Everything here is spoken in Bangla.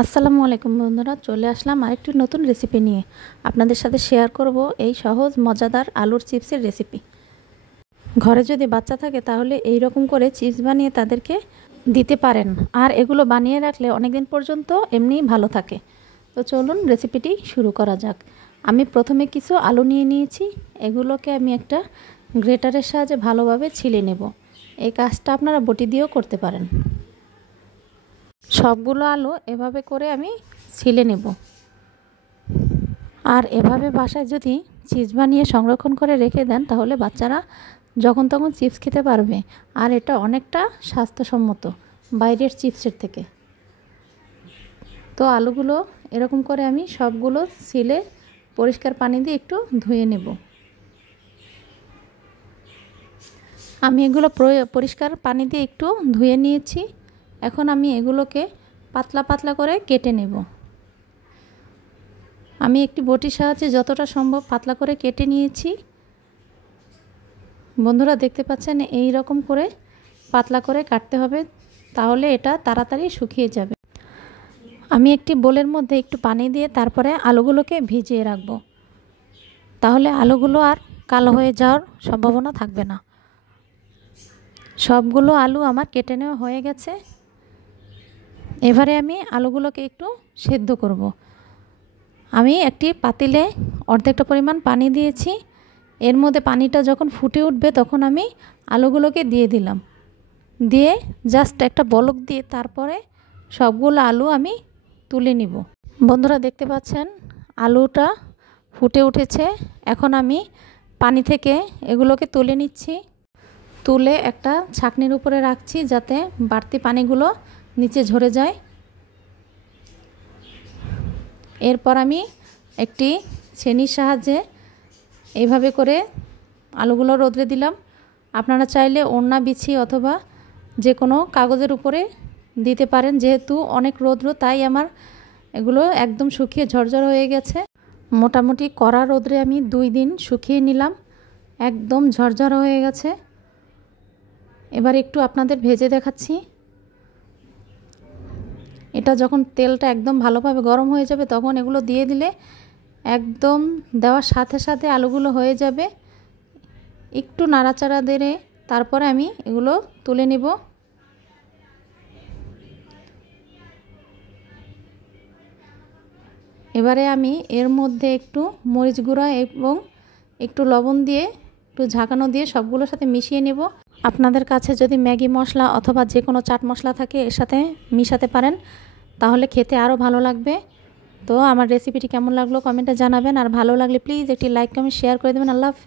আসসালামু আলাইকুম বন্ধুরা, চলে আসলাম আরেকটি নতুন রেসিপি নিয়ে। আপনাদের সাথে শেয়ার করব এই সহজ মজাদার আলুর চিপসের রেসিপি। ঘরে যদি বাচ্চা থাকে তাহলে এই রকম করে চিপস বানিয়ে তাদেরকে দিতে পারেন, আর এগুলো বানিয়ে রাখলে অনেক দিন পর্যন্ত এমনিই ভালো থাকে। তো চলুন রেসিপিটি শুরু করা যাক। আমি প্রথমে কিছু আলু নিয়ে নিয়েছি, এগুলোকে আমি একটা গ্রেটারের সাহায্যে ভালোভাবে ছিলে নেব। এই কাজটা আপনারা বটি দিয়েও করতে পারেন। সবগুলো আলু এভাবে করে আমি ছিলে নেব। আর এভাবে বাসায় যদি চিপস বানিয়ে সংরক্ষণ করে রেখে দেন তাহলে বাচ্চারা যখন তখন চিপস খেতে পারবে, আর এটা অনেকটা স্বাস্থ্যসম্মত বাইরের চিপসের থেকে। তো আলুগুলো এরকম করে আমি সবগুলো ছিলে পরিষ্কার পানি দিয়ে একটু ধুয়ে নেব। আমি এগুলো পরিষ্কার পানি দিয়ে একটু ধুয়ে নিয়েছি। এখন আমি এগুলোকে পাতলা পাতলা করে কেটে নেব। আমি একটি বটির সাহায্যে যতটা সম্ভব পাতলা করে কেটে নিয়েছি। বন্ধুরা দেখতে পাচ্ছেন, এই রকম করে পাতলা করে কাটতে হবে, তাহলে এটা তাড়াতাড়ি শুকিয়ে যাবে। আমি একটি বোলের মধ্যে একটু পানি দিয়ে তারপরে আলুগুলোকে ভিজিয়ে রাখবো, তাহলে আলুগুলো আর কালো হয়ে যাওয়ার সম্ভাবনা থাকবে না। সবগুলো আলু আমার কেটে নেওয়া হয়ে গেছে। এবারে আমি আলুগুলোকে একটু সেদ্ধ করব। আমি একটি পাতিলে অর্ধেকটা পরিমাণ পানি দিয়েছি। এর মধ্যে পানিটা যখন ফুটে উঠবে তখন আমি আলুগুলোকে দিয়ে দিলাম। দিয়ে জাস্ট একটা বলক দিয়ে তারপরে সবগুলো আলু আমি তুলে নিব। বন্ধুরা দেখতে পাচ্ছেন আলুটা ফুটে উঠেছে। এখন আমি পানি থেকে এগুলোকে তুলে নিচ্ছি। তুলে একটা ছাঁকনির উপরে রাখছি যাতে বাড়তি পানিগুলো নিচে ঝরে যায়। এরপর আমি একটি ছেনির সাহায্যে এইভাবে করে আলুগুলো রোদে দিলাম। আপনারা চাইলে ওড়না বিছিয়ে অথবা যে কোনো কাগজের উপরে দিতে পারেন। যেহেতু অনেক রৌদ্র তাই আমার এগুলো একদম শুকিয়ে ঝরঝর হয়ে গেছে। মোটামুটি কড়া রোদ্রে আমি 2 দিন শুকিয়ে নিলাম, একদম ঝরঝর হয়ে গেছে। এবার একটু আপনাদের ভেজে দেখাচ্ছি। এটা যখন তেলটা একদম ভালোভাবে গরম হয়ে যাবে তখন এগুলো দিয়ে দিলে একদম দেওয়ার সাথে সাথে আলুগুলো হয়ে যাবে। একটু নাড়াচাড়া দিয়ে তারপরে আমি এগুলো তুলে নেব। এবারে আমি এর মধ্যে একটু মরিচ গুঁড়া এবং একটু লবণ দিয়ে একটু ঝাঁকানো দিয়ে সবগুলোর সাথে মিশিয়ে নেব। আপনাদের কাছে যদি ম্যাগি মশলা অথবা যে কোনো চাট মশলা থাকে এর সাথে মিশাতে পারেন, তাহলে খেতে আরও ভালো লাগবে। তো আমার রেসিপিটি কেমন লাগলো কমেন্টে জানাবেন, আর ভালো লাগলে প্লিজ একটি লাইক কমেন্ট শেয়ার করে দেবেন। আল্লাহ হাফেজ।